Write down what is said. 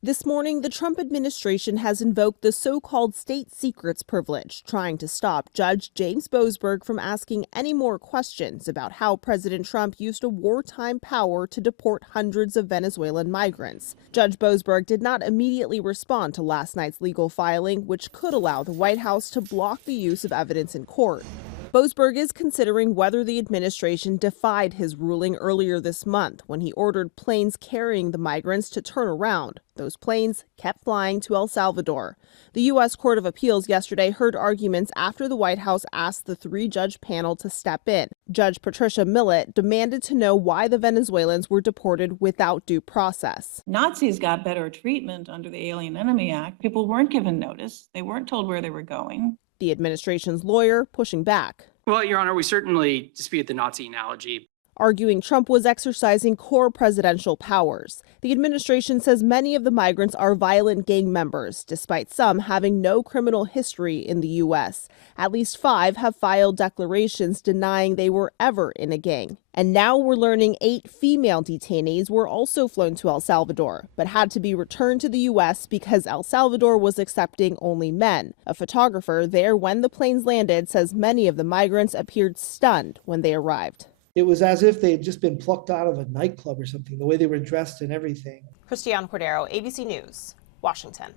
This morning, the Trump administration has invoked the so-called state secrets privilege, trying to stop Judge James Boasberg from asking any more questions about how President Trump used a wartime power to deport hundreds of Venezuelan migrants. Judge Boasberg did not immediately respond to last night's legal filing, which could allow the White House to block the use of evidence in court. Boasberg is considering whether the administration defied his ruling earlier this month when he ordered planes carrying the migrants to turn around. Those planes kept flying to El Salvador. The U.S. Court of Appeals yesterday heard arguments after the White House asked the three-judge panel to step in. Judge Patricia Millett demanded to know why the Venezuelans were deported without due process. Nazis got better treatment under the Alien Enemy Act. People weren't given notice. They weren't told where they were going. The administration's lawyer pushing back. Well, Your Honor, we certainly dispute the Nazi analogy. Arguing Trump was exercising core presidential powers. The administration says many of the migrants are violent gang members, despite some having no criminal history in the U.S. At least 5 have filed declarations denying they were ever in a gang. And now we're learning 8 female detainees were also flown to El Salvador, but had to be returned to the U.S. because El Salvador was accepting only men. A photographer there when the planes landed says many of the migrants appeared stunned when they arrived. It was as if they had just been plucked out of a nightclub or something, the way they were dressed and everything. Christiane Cordero, ABC News, Washington.